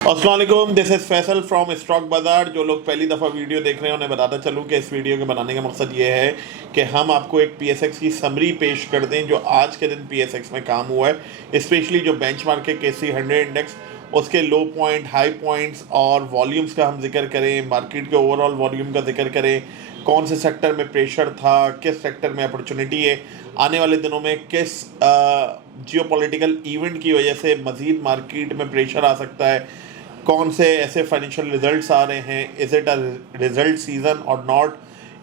अस्सलाम वालेकुम, this is Faisal from stock बाज़ार। जो लोग पहली दफ़ा वीडियो देख रहे हैं उन्हें बताता चलूँ कि इस वीडियो के बनाने का मकसद ये है कि हम आपको एक पीएसएक्स की समरी पेश कर दें जो आज के दिन पीएसएक्स में काम हुआ है। स्पेशली जो बेंचमार्क है केसी 100 इंडेक्स, उसके लो पॉइंट, हाई पॉइंट्स और वॉल्यूम्स का हम जिक्र करें, मार्केट के ओवरऑल वॉल्यूम का जिक्र करें, कौन से सेक्टर में प्रेशर था, किस सेक्टर में अपॉर्चुनिटी है, आने वाले दिनों में किस जियोपॉलिटिकल इवेंट की वजह से मज़ीद मार्केट में प्रेशर आ सकता है, कौन से ऐसे फाइनेंशियल रिजल्ट्स आ रहे हैं, is it a result season और नॉट।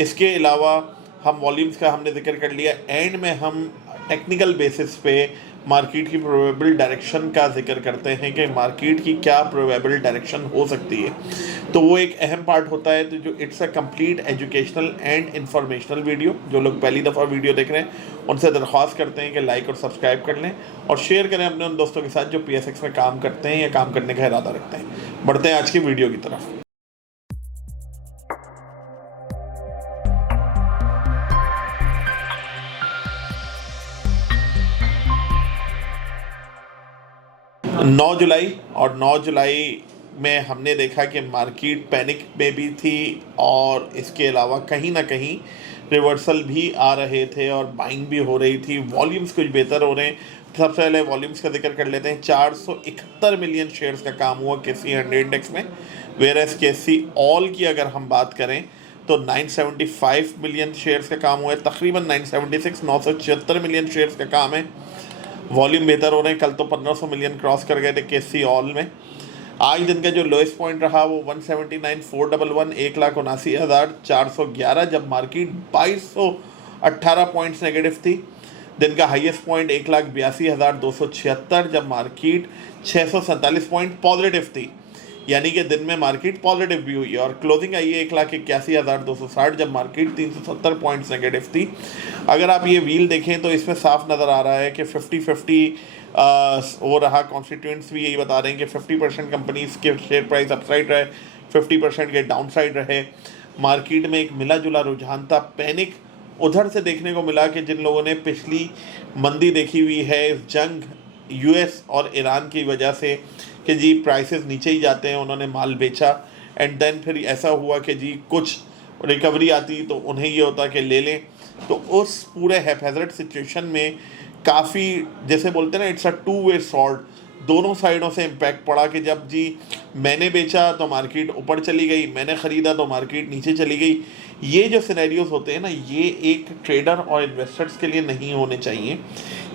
इसके अलावा हम वॉल्यूम्स का हमने जिक्र कर लिया। एंड में हम टेक्निकल बेसिस पे मार्केट की प्रोबेबल डायरेक्शन का जिक्र करते हैं कि मार्केट की क्या प्रोबेबल डायरेक्शन हो सकती है। तो वो एक अहम पार्ट होता है। तो जो it's a complete educational and informational video. जो लोग पहली दफ़ा वीडियो देख रहे हैं उनसे दरख्वास्त करते हैं कि लाइक और सब्सक्राइब कर लें और शेयर करें अपने उन दोस्तों के साथ जो पीएसएक्स में काम करते हैं या काम करने का इरादा रखते हैं। बढ़ते हैं आज की वीडियो की तरफ। 9 जुलाई और 9 जुलाई में हमने देखा कि मार्केट पैनिक में भी थी और इसके अलावा कहीं ना कहीं रिवर्सल भी आ रहे थे और बाइंग भी हो रही थी। वॉल्यूम्स कुछ बेहतर हो रहे हैं। सबसे पहले वॉल्यूम्स का जिक्र कर लेते हैं। 471 मिलियन शेयर्स का काम हुआ केसी 100 इंडेक्स में, वेयर एस केसी ऑल की अगर हम बात करें तो 975 मिलियन शेयर्स का काम हुआ है, तकरीबन 976 मिलियन शेयर्स का काम है। वॉल्यूम बेहतर हो रहे हैं। कल तो 1500 मिलियन क्रॉस कर गए थे केसी ऑल में। आज दिन का जो लोएस्ट पॉइंट रहा वो 179,411, 1,79,411, जब मार्केट 2218 पॉइंट्स नेगेटिव थी। दिन का हाईएस्ट पॉइंट 1,82,276, जब मार्केट 647 पॉइंट पॉजिटिव थी। यानी कि दिन में मार्केट पॉजिटिव भी हुई है और क्लोजिंग आई है 1,81,260, जब मार्केट 370 पॉइंट्स नेगेटिव थी। अगर आप ये व्हील देखें तो इसमें साफ नज़र आ रहा है कि 50-50 हो रहा। कॉन्स्टिट्यूएंट्स भी यही बता रहे हैं कि 50% कंपनीज के शेयर प्राइस अपसाइड रहे, 50% के डाउनसाइड रहे। मार्केट में एक मिला जुला रुझान था। पैनिक उधर से देखने को मिला कि जिन लोगों ने पिछली मंदी देखी हुई है इस जंग यूएस और ईरान की वजह से कि जी प्राइसेस नीचे ही जाते हैं, उन्होंने माल बेचा। एंड देन फिर ऐसा हुआ कि जी कुछ रिकवरी आती तो उन्हें ये होता कि ले लें। तो उस पूरे हैफेजर्ड सिचुएशन में काफ़ी, जैसे बोलते हैं ना, it's a two way sword, दोनों साइडों से इम्पैक्ट पड़ा कि जब जी मैंने बेचा तो मार्केट ऊपर चली गई, मैंने ख़रीदा तो मार्केट नीचे चली गई। ये जो सिनेरियोज होते हैं ना, ये एक ट्रेडर और इन्वेस्टर्स के लिए नहीं होने चाहिए।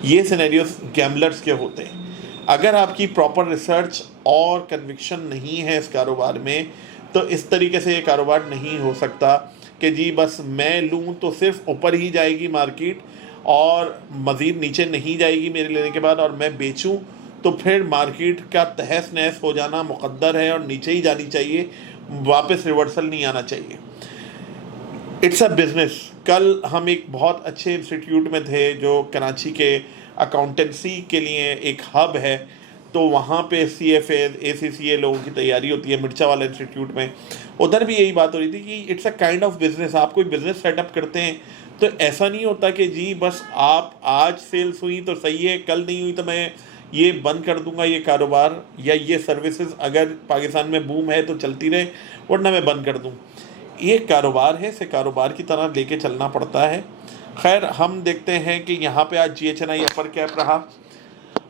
ये सिनेरियोज गैम्बलर्स के होते हैं। अगर आपकी प्रॉपर रिसर्च और कन्विक्शन नहीं है इस कारोबार में तो इस तरीके से ये कारोबार नहीं हो सकता कि जी बस मैं लूँ तो सिर्फ ऊपर ही जाएगी मार्केट और मज़ीद नीचे नहीं जाएगी मेरे लेने के बाद, और मैं बेचूं तो फिर मार्केट का तहस नहस हो जाना मुक़द्दर है और नीचे ही जानी चाहिए, वापस रिवर्सल नहीं आना चाहिए। It's a business. कल हम एक बहुत अच्छे इंस्टीट्यूट में थे जो कराची के अकाउंटेंसी के लिए एक हब है, तो वहाँ पे CFA ACCA लोगों की तैयारी होती है मिर्चा वाला इंस्टीट्यूट में। उधर भी यही बात हो रही थी कि it's a kind of business. आप कोई बिज़नेस सेटअप करते हैं तो ऐसा नहीं होता कि जी बस आप आज सेल्स हुई तो सही है, कल नहीं हुई तो मैं ये बंद कर दूंगा ये कारोबार, या ये सर्विसेज अगर पाकिस्तान में बूम है तो चलती रहे वरना मैं बंद कर दूं। ये कारोबार है, इसे कारोबार की तरह लेके चलना पड़ता है। खैर, हम देखते हैं कि यहाँ पे आज GHNI अपर कैप रहा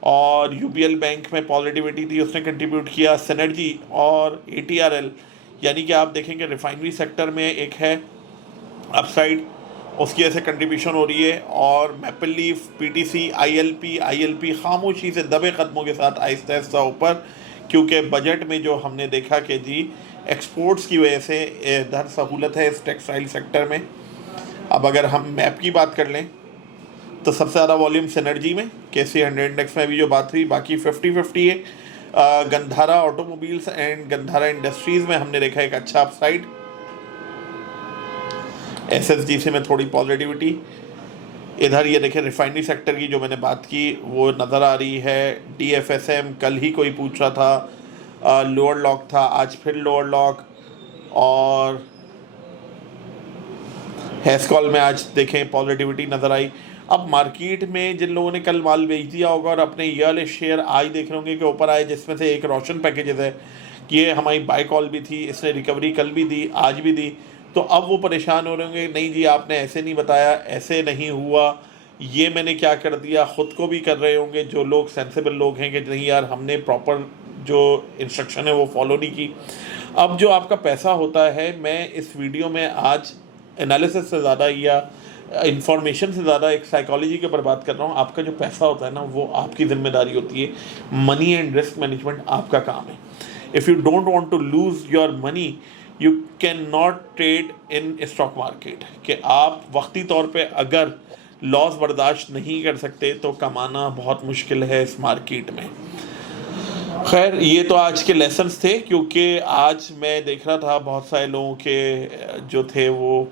और UBL बैंक में पॉजिटिविटी थी, उसने कंट्रीब्यूट किया। सिनर्जी और ATRL, यानी कि आप देखेंगे रिफाइनरी सेक्टर में एक है अपसाइड, उसकी वजह से कंट्रीब्यूशन हो रही है। और मैपल लीफ, PTC, ILP खामोशी से दबे कदमों के साथ आहिस्ता आहिस्ता ऊपर, क्योंकि बजट में जो हमने देखा कि जी एक्सपोर्ट्स की वजह से इधर सहूलत है इस टेक्सटाइल सेक्टर में। अब अगर हम मैप की बात कर लें तो सबसे ज़्यादा वॉल्यूम सिनर्जी में, केसी 100 इंडेक्स में भी जो बात हुई, बाकी 50-50 है। Gandhara automobiles and Gandhara industries में हमने देखा एक अच्छा अपसाइड। SSGC में थोड़ी पॉजिटिविटी। इधर ये देखें रिफाइनरी सेक्टर की जो मैंने बात की वो नज़र आ रही है। DFSM कल ही कोई पूछ रहा था लोअर लॉक था, आज फिर लोअर लॉक। और हेस्कॉल में आज देखें पॉजिटिविटी नज़र आई। अब मार्केट में जिन लोगों ने कल माल बेच दिया होगा और अपने ये वाले शेयर आज देख रहे होंगे कि ऊपर आए, जिसमें से एक रोशन पैकेजेस है, ये हमारी बाय कॉल भी थी, इसने रिकवरी कल भी दी, आज भी दी, तो अब वो परेशान हो रहे होंगे, नहीं जी आपने ऐसे नहीं बताया, ऐसे नहीं हुआ, ये मैंने क्या कर दिया, ख़ुद को भी कर रहे होंगे जो लोग सेंसिबल लोग हैं कि नहीं यार हमने प्रॉपर जो इंस्ट्रक्शन है वो फॉलो नहीं की। अब जो आपका पैसा होता है, मैं इस वीडियो में आज एनालिसिस से ज़्यादा या इंफॉर्मेशन से ज़्यादा एक साइकोलॉजी के ऊपर बात कर रहा हूँ। आपका जो पैसा होता है ना, वो आपकी जिम्मेदारी होती है। मनी एंड रिस्क मैनेजमेंट आपका काम है। If you don't want to lose your money, you can not trade in stock market. कि आप वक्ती तौर पे अगर लॉस बर्दाश्त नहीं कर सकते तो कमाना बहुत मुश्किल है इस मार्केट में। खैर, ये तो आज के लेसन्स थे, क्योंकि आज मैं देख रहा था बहुत सारे लोगों के जो थे वो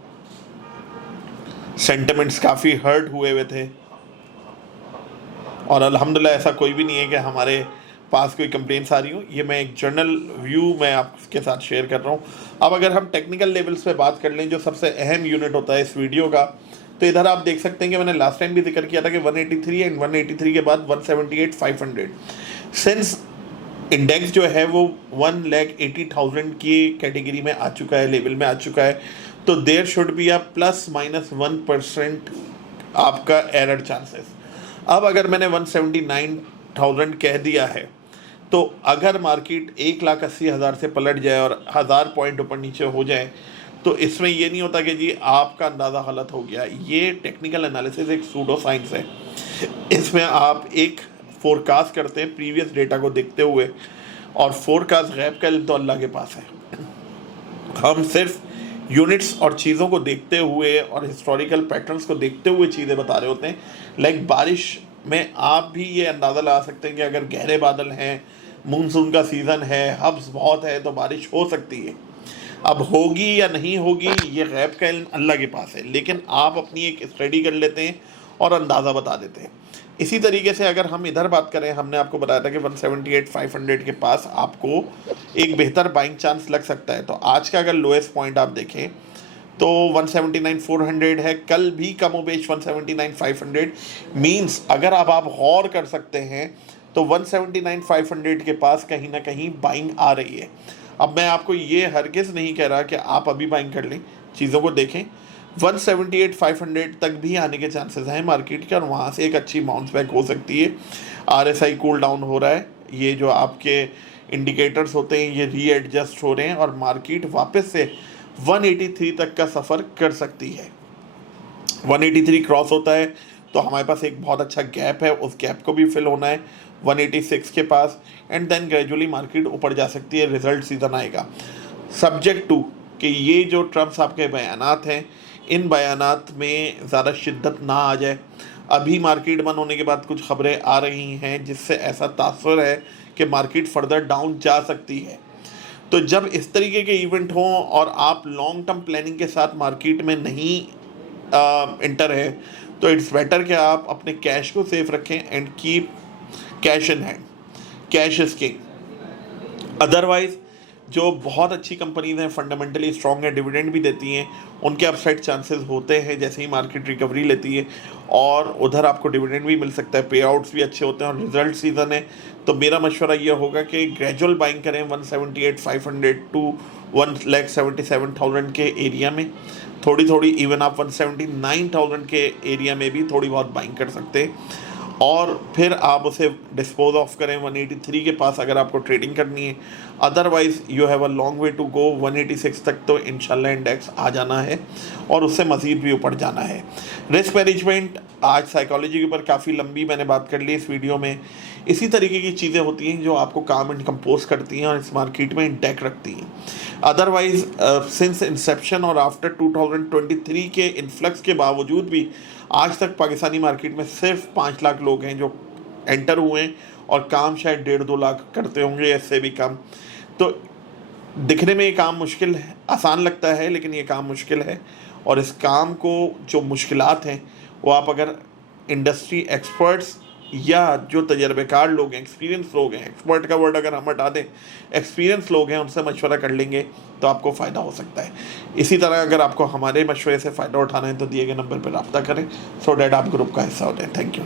सेंटिमेंट्स काफ़ी हर्ट हुए थे, और अल्हम्दुलिल्लाह ऐसा कोई भी नहीं है कि हमारे पास कोई कंप्लेंट्स आ रही हो। ये मैं एक जर्नल व्यू मैं आपके साथ शेयर कर रहा हूँ। अब अगर हम टेक्निकल लेवल्स पे बात कर लें, जो सबसे अहम यूनिट होता है इस वीडियो का, तो इधर आप देख सकते हैं कि मैंने लास्ट टाइम भी जिक्र किया था कि 183 एंड 183 के बाद 178,500 सिंस इंडेक्स जो है वो 1,80,000 की कैटेगरी में आ चुका है, लेवल में आ चुका है, तो देयर शुड बी आ ±1% आपका एरर चांसेस। अब अगर मैंने 179,000 कह दिया है, तो अगर मार्केट 1,80,000 से पलट जाए और 1000 पॉइंट ऊपर नीचे हो जाए, तो इसमें ये नहीं होता कि जी आपका अंदाज़ा गलत हो गया। ये टेक्निकल एनालिसिस एक सूडो साइंस है। इसमें आप एक फोरकास्ट करते हैं प्रीवियस डेटा को देखते हुए, और फोरकास्ट गैब का इल्म तो अल्लाह के पास है। हम सिर्फ यूनिट्स और चीज़ों को देखते हुए और हिस्टोरिकल पैटर्न्स को देखते हुए चीज़ें बता रहे होते हैं। लाइक बारिश में आप भी ये अंदाज़ा लगा सकते हैं कि अगर गहरे बादल हैं, मानसून का सीज़न है, हब्स बहुत है, तो बारिश हो सकती है। अब होगी या नहीं होगी ये गैब का इल्म अल्लाह के पास है, लेकिन आप अपनी एक स्टडी कर लेते हैं और अंदाज़ा बता देते हैं। इसी तरीके से अगर हम इधर बात करें, हमने आपको बताया था कि 178,500 के पास आपको एक बेहतर बाइंग चांस लग सकता है। तो आज का अगर लोएस्ट पॉइंट आप देखें तो 179,400 है, कल भी कमोबेश 179,500 मीन्स अगर अब आप गौर कर सकते हैं तो 179,500 के पास कहीं ना कहीं बाइंग आ रही है। अब मैं आपको ये हरगिज़ नहीं कह रहा कि आप अभी बाइंग कर लें, चीज़ों को देखें। 178,500 तक भी आने के चांसेस हैं मार्केट के, और वहाँ से एक अच्छी बाउंस बैक हो सकती है। RSI कूल डाउन हो रहा है, ये जो आपके इंडिकेटर्स होते हैं ये रीएडजस्ट हो रहे हैं, और मार्केट वापस से 183 तक का सफ़र कर सकती है। 183 क्रॉस होता है तो हमारे पास एक बहुत अच्छा गैप है, उस गैप को भी फिल होना है 186 के पास, एंड देन ग्रेजुअली मार्केट ऊपर जा सकती है। रिजल्ट सीजन आएगा, सब्जेक्ट टू कि ये जो ट्रम्प साहब के बयानात हैं, इन बयानात में ज़्यादा शिद्दत ना आ जाए। अभी मार्केट बंद होने के बाद कुछ खबरें आ रही हैं जिससे ऐसा तासुर है कि मार्केट फर्दर डाउन जा सकती है। तो जब इस तरीके के इवेंट हों और आप लॉन्ग टर्म प्लानिंग के साथ मार्केट में नहीं इंटर है, तो इट्स बेटर कि आप अपने कैश को सेफ रखें and keep cash in hand. Cash is king. Otherwise जो बहुत अच्छी कंपनीज हैं, फंडामेंटली स्ट्रॉन्ग है, डिविडेंड भी देती हैं, उनके अपसाइड चांसेस होते हैं जैसे ही मार्केट रिकवरी लेती है, और उधर आपको डिविडेंड भी मिल सकता है, पे आउट्स भी अच्छे होते हैं, और रिजल्ट सीजन है। तो मेरा मशवरा ये होगा कि ग्रेजुअल बाइंग करें 178,500 टू 1,77,000 के एरिया में, थोड़ी थोड़ी इवन आप 179,000 के एरिया में भी थोड़ी बहुत बाइंग कर सकते हैं, और फिर आप उसे डिस्पोज ऑफ करें 183 के पास अगर आपको ट्रेडिंग करनी है। Otherwise you have a long way to go. 186 तक तो इंशाल्लाह इंडेक्स आ जाना है और उससे मज़ीद भी ऊपर जाना है। रिस्क मैनेजमेंट, आज साइकोलॉजी के ऊपर काफ़ी लंबी मैंने बात कर ली इस वीडियो में। इसी तरीके की चीज़ें होती हैं जो आपको काम एंड कंपोज करती हैं और इस मार्केट में इंटैक्ट रखती हैं। अदरवाइज सिंस इंसेप्शन और आफ्टर 2023 के इन्फ्लक्स के बावजूद भी आज तक पाकिस्तानी मार्केट में सिर्फ 5 लाख लोग हैं जो एंटर हुए हैं, और काम शायद 1.5-2 लाख करते होंगे, इससे भी कम। तो दिखने में ये काम मुश्किल है, आसान लगता है, लेकिन ये काम मुश्किल है, और इस काम को जो मुश्किलात हैं वो आप अगर इंडस्ट्री एक्सपर्ट्स या जो तजर्बेकार लोग हैं, एक्सपीरियंस लोग हैं, एक्सपर्ट का वर्ड अगर हम हटा दें, एक्सपीरियंस लोग हैं, उनसे मशवरा कर लेंगे तो आपको फ़ायदा हो सकता है। इसी तरह अगर आपको हमारे मशवरे से फ़ायदा उठाना है तो दिए गए नंबर पर रब्ता करें, सो डैट आप ग्रुप का हिस्सा हो जाए। Thank you.